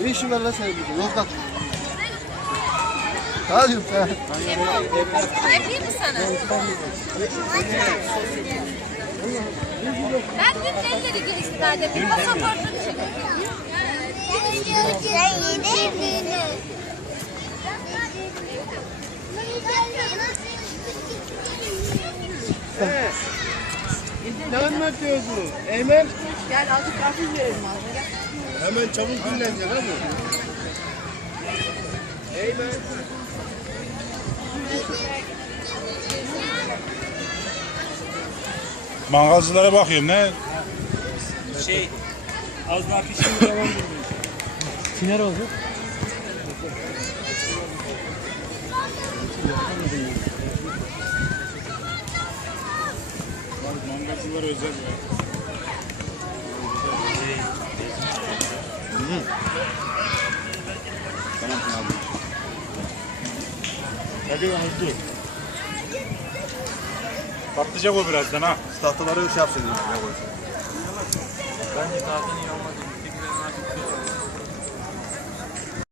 Ne işin var lan senin burada? Yozgat. Hadi sen. Yapayım mı sana? Ben dün neleri giriştim herhalde. Bir pasaportunu çektim. Ne anlatıyorsun? Eymen. Gel azıcık karpuz verelim abi. Hemen çabuk dinlenecek hadi. Eymen. Mangalcılara bakıyorum ne? Şey, az daha pişirme devam ediyor. Tiner oldu. Mangalcılar özel ya. Tamam abi. Hadi lan dur. Patlayacak o birazdan ha. Tahtaları şey yapsın. Bence zaten iyi olmadı.